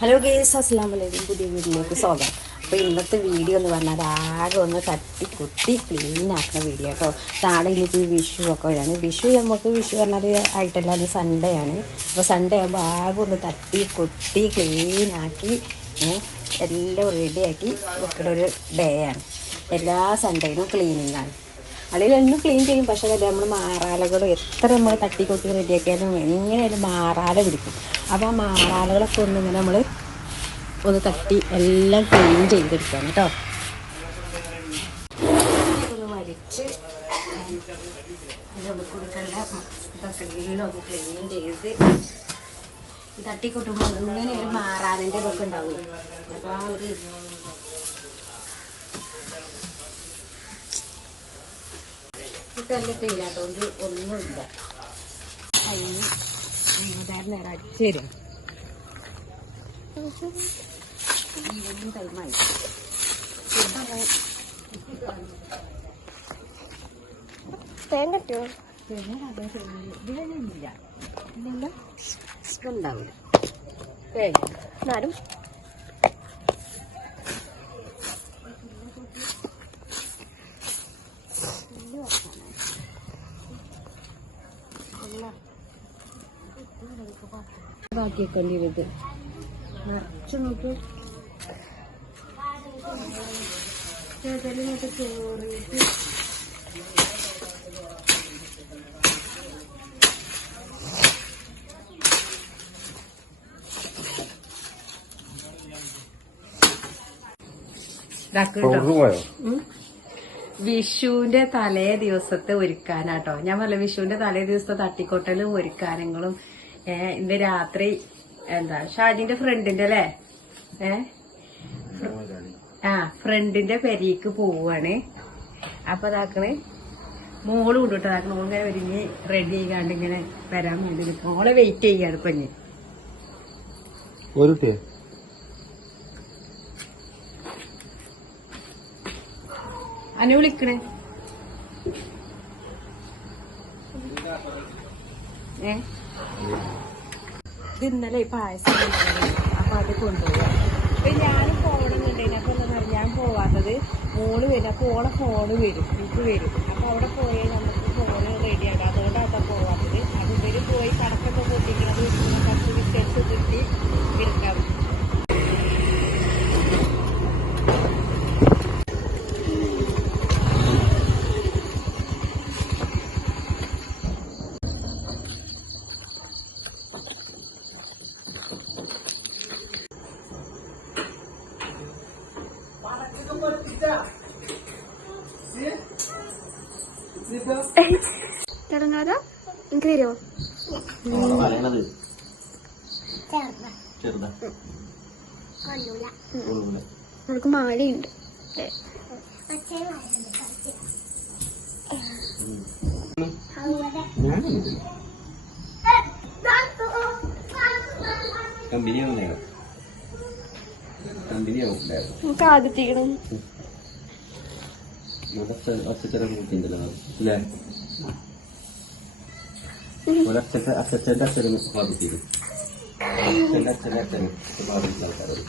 Hello guys, അസ്സലാമു അലൈക്കും. പുതിയ വീഡിയോയിലേക്ക് സ്വാഗതം. അപ്പോൾ ഇന്നത്തെ വീഡിയോ എന്ന് പറഞ്ഞാൽ ആകെ ഒന്ന് തട്ടി കുത്തി ക്ലീൻ ആക്കുന്ന വീഡിയോ കേട്ടോ. നാളെ ഇനിയിപ്പോൾ വിഷു ഒക്കെ വരാണ്. വിഷു പറഞ്ഞാൽ ആയിട്ടല്ല, അത് സൺഡേ ആണ്. അപ്പോൾ സൺഡേ ആകുമ്പോൾ ആകെ ഒന്ന് തട്ടി കുത്തി ക്ലീൻ ആക്കി എല്ലാം റെഡിയാക്കി വെക്കുന്ന ഒരു ഡേ ആണ്. എല്ലാ സൺഡേയിലും ക്ലീനിങ് ആണ്. അല്ലെങ്കിൽ എന്നും ക്ലീൻ ചെയ്യും, പക്ഷേ അതല്ല നമ്മൾ മാറാലകൾ എത്ര നമ്മൾ തട്ടിക്കൊട്ടി റെഡിയാക്കിയാലും എങ്ങനെയായാലും മാറാല പിടിക്കും. അപ്പോൾ ആ മാറാലകളൊക്കെ ഇങ്ങനെ നമ്മൾ ഒന്ന് തട്ടി എല്ലാം ക്ലീൻ ചെയ്തെടുക്കണം കേട്ടോ. ഒന്ന് വലിച്ച് കൊടുക്കേണ്ട ഇതൊക്കെ എല്ലാം ഒന്ന് ക്ലീൻ ചെയ്ത് തട്ടിക്കൊട്ടുമ്പോൾ ഇങ്ങനെ ഒരു മാറാലിൻ്റെ ഇതൊക്കെ ഉണ്ടാവും. അപ്പോൾ ആ ഒരു ഇതല്ല ക്ലീനാത്തോണ്ട് ഒന്നുമില്ല. അതിന് സാധാരണ നേരം അടിച്ചു തരും. ഈവനിങ് ടൈമായി തേങ്ങ ഇതിലൊന്നുമില്ല, ഇല്ലെങ്കിൽ ഉണ്ടാവില്ല തേങ്ങ. എന്നാലും ബാക്കിയൊക്കെണ്ടിരുത് നിറച്ച് നോക്ക് ചേതലിനൊക്കെ ചോറിയിട്ട് വിഷുവിന്റെ തലേ ദിവസത്തെ ഒരുക്കാനാട്ടോ. ഞാൻ പറഞ്ഞ വിഷുവിന്റെ തലേ ദിവസത്തെ തട്ടിക്കൊട്ടലും ഒരുക്കാനങ്ങളും. ഇന്ന് രാത്രി എന്താ ഷാജിന്റെ ഫ്രണ്ടിന്റെ അല്ലേ ഫ്രണ്ടിന്റെ പെരീക്ക് പോവാണ്. അപ്പൊ അതാക്കണ് മോള് കൊണ്ടിട്ട് അതാക്കണ മോളിങ്ങനെ ഒരുങ്ങി റെഡി ചെയ്യാണ്ട് ഇങ്ങനെ വരാൻ വേണ്ടി നിൽക്കും. മോളെ വെയിറ്റ് ചെയ്യാണ് ഇപ്പൊ ഇനി. അനെ വിളിക്കണേ ഇത് ഇന്നലെ പായസം അപ്പൊ അത് കൊണ്ടുപോവാ. അപ്പൊ ഞാനും പോകണമെന്നുണ്ടെങ്കിൽ അപ്പൊ എന്താ പറയുക, ഞാൻ പോവാത്തത് മോള് വരും. അപ്പൊ ഓളെ ഫോണ് വരും, എനിക്ക് വരും. അപ്പൊ അവിടെ പോയാൽ നമുക്ക് ഫോണ് റെഡിയാക്കാം. അതുകൊണ്ടാണ് അതാ പോവാത്തത്. അത് ഇവര് പോയി കടക്കൊക്കെ പൊട്ടിക്കുന്നത് കുറച്ച് വിശ്വസിച്ച് കിട്ടി എടുക്കാം. തുടങ്ങാതാ എനിക്ക് തരുമോ? നമുക്ക് മാലയുണ്ട്. നമുക്ക് ആദ്യത്തേക്കണം അച്ഛൻ്റെ അച്ഛനും ബാധിച്ചിരുന്നു. അച്ഛൻ്റെ അച്ഛനും ബാധിച്ച ആൾക്കാരോട്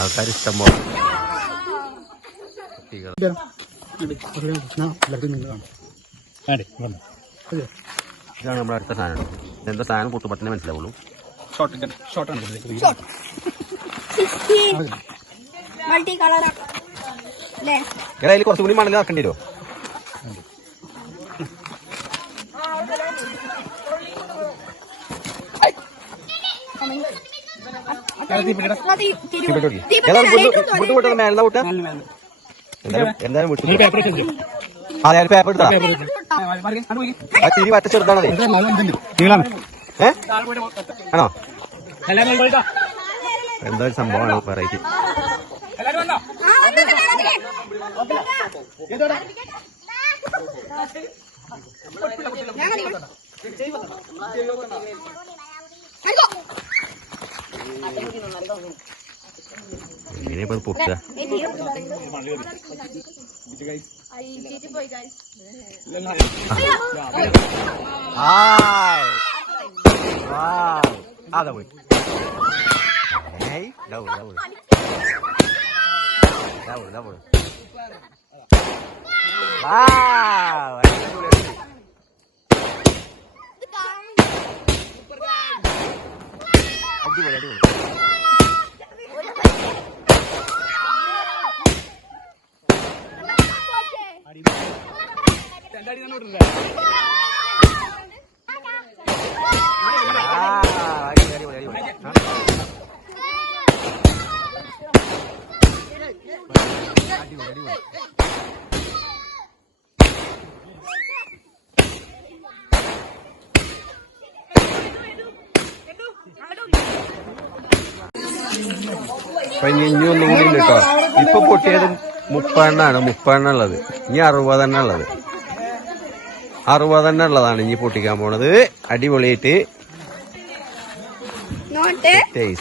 ആൾക്കാർ ഇഷ്ടം പോലെ ഇതാണ് നമ്മുടെ അടുത്ത സാധനം. എന്താ സാധനം കുത്തുപട്ടനെ മനസ്സിലാവുള്ളൂ. അതിൽ കുറച്ചുകൂടി മണൽ ആക്കേണ്ടി വരുമോ? എന്തായാലും പേപ്പർ എടുത്താ തിരി വറ്റ ചെറുതാണത്. ആണോ? എന്താ സംഭവമാണ് വെറൈറ്റി. എങ്ങനെയാ പൊട്ടുക? അതാ പോയി. അടിപൊളി അടിപൊളി. അപ്പൊ ഇനി ഒന്നും കൂടി ഉണ്ട് കേട്ടോ. ഇപ്പൊ പൊട്ടിയത് 30 ഉള്ളത്. ഇനി 60 ഉള്ളത്. 60 ഉള്ളതാണ് ഇനി പൊട്ടിക്കാൻ പോണത്. അടിപൊളിയായിട്ട്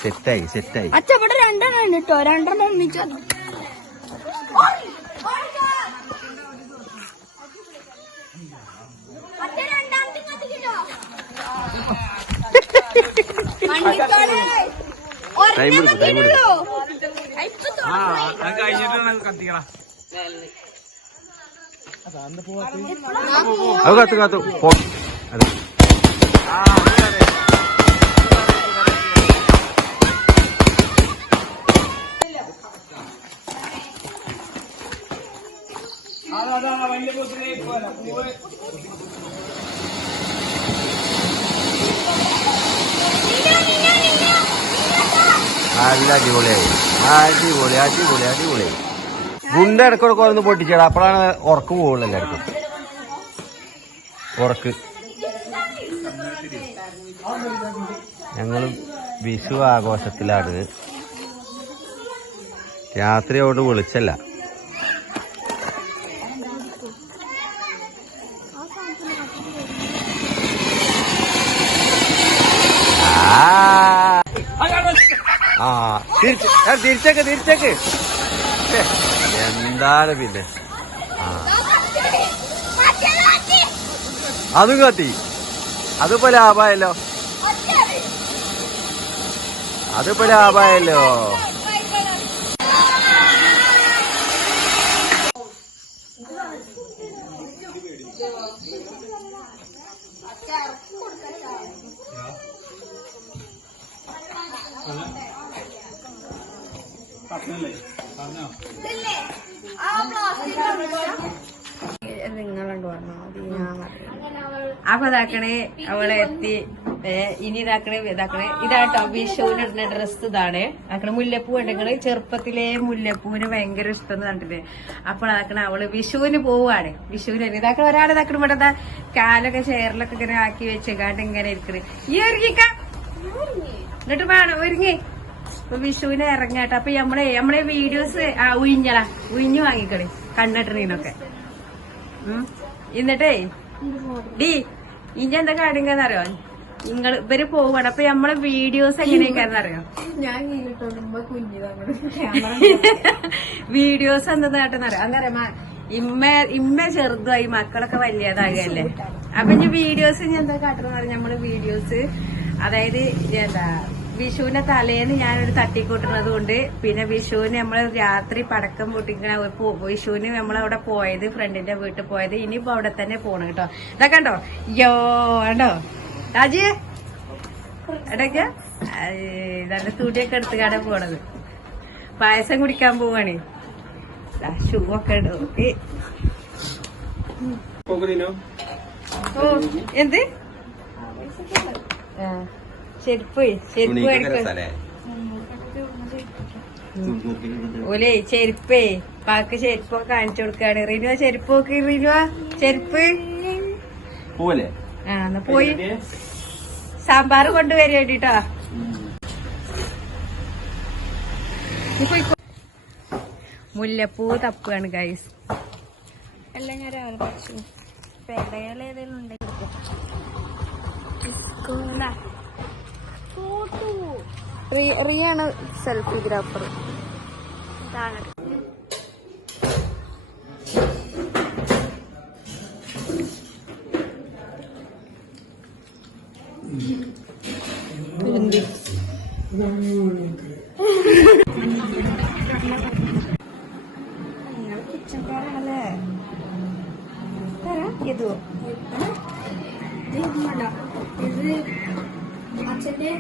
സെറ്റായി. അച്ഛ ഇവിടെ 2 എണ്ണം കേട്ടോ, 2 എണ്ണം ഒന്നിച്ചു. ടൈം എടുക്കും. അത് കാത്തു അതെ. നല്ല അടിപൊളിയായി. ഗുണ്ട ഇടയ്ക്കൊക്കെ ഒന്ന് പൊട്ടിച്ചേടാ. അപ്പോഴാണ് ഉറക്ക് പോകുള്ളൂ എല്ലാവർക്കും. ഉറക്ക് ഞങ്ങളും വിഷു ആഘോഷത്തിലാണ്. രാത്രിയോട് വിളിച്ചല്ല. തിരിച്ചേക്ക്. എന്താണ് പിന്നെ? അതും കത്തി. അതിപ്പോ ലാഭായല്ലോ. നിങ്ങളുണ്ട് പറഞ്ഞാൽ മതി, ഞാൻ അപ്പൊ ഇതാക്കണേ അവളെ എത്തി. ഇനി ഇതാക്കണേ ഇതാട്ടോ വിഷുവിനിടുന്ന ഡ്രസ്സ്. ഇതാണ് ആക്കണ മുല്ലപ്പൂ ഉണ്ടെങ്കിൽ ചെറുപ്പത്തിലെ മുല്ലപ്പൂവിന് ഭയങ്കര ഇഷ്ടം കണ്ടില്ലേ. അപ്പോൾ അതാക്കണ അവള് വിഷുവിന് പോവാണ്. വിഷുവിന് ഇതാക്കണ ഒരാൾ ഇതാക്കണ ഇവിടെ കാലൊക്കെ ചെയറിലൊക്കെ ഇങ്ങനെ ആക്കി വെച്ചേക്കാണ്ട് ഇങ്ങനെ ഇരിക്കണേ. ഈ ഒരുങ്ങിക്ക എന്നിട്ട് വേണം ഒരുങ്ങി. അപ്പൊ വിഷുവിന് ഇറങ്ങാട്ടോ. അപ്പൊ നമ്മളെ വീഡിയോസ് ഉയിഞ്ഞു വാങ്ങിക്കളി കണ്ടിട്ടീനൊക്കെ. എന്നിട്ടേ ഡി ഇനി എന്താ കാര്യന്നറിയോ, ഇവര് പോവാണ്. അപ്പൊ നമ്മളെ വീഡിയോസ് എങ്ങനെയൊക്കെയാണെന്നറിയോ, വീഡിയോസ് എന്താന്നറിയോ ഇമ്മ ചെറുതായി മക്കളൊക്കെ വലിയതാകല്ലേ. അപ്പൊ ഇനി വീഡിയോസ് ഇനി എന്താ കാട്ടണമെന്ന് പറഞ്ഞാൽ നമ്മള് വീഡിയോസ് അതായത് എന്താ വിഷുവിന്റെ തലേന്ന് ഞാനൊരു തട്ടിക്കൂട്ടുന്നത് കൊണ്ട്, പിന്നെ വിഷുവിന് നമ്മള് രാത്രി പടക്കം പൊട്ടിക്കണ വിഷുവിന് നമ്മളവിടെ പോയത് ഫ്രണ്ടിന്റെ വീട്ടിൽ പോയത്. ഇനിയിപ്പോ അവിടെ തന്നെ പോണം കേട്ടോ. ഇതൊക്കെ കണ്ടോ യോ കണ്ടോ രാജി ഇടയ്ക്ക് നല്ല തുടിയൊക്കെ എടുത്തുകാടെ പോണത്. പായസം കുടിക്കാൻ പോവാണ്. ഷൂ ഒക്കെ ഇടും. ഓ എന്ത് ചെരുപ്പ് ഓലേ ചെരുപ്പേ പാക്ക് ചെരുപ്പൊക്കെ കാണിച്ചു കൊടുക്കാണ്. റിനുവ ചെരുപ്പ് നോക്കി. റിനുവ ചെരുപ്പ് എന്നാ പോയി സാമ്പാർ കൊണ്ടുവരാൻ വേണ്ടിട്ടോ. മുല്ലപ്പൂ തപ്പാണ് ഗൈസ്. എല്ലാം ഞാൻ രാവിലെ പഠിച്ചു. പേടകൾ ഏതെങ്കിലും ഉണ്ടെങ്കിൽ റിയാണ് സെൽഫിഗ്രാഫർ. ഇതാണ് എന്ത് കിച്ചൺകാരാണല്ലേ. ഇത് ഇത് അച്ഛന്റെ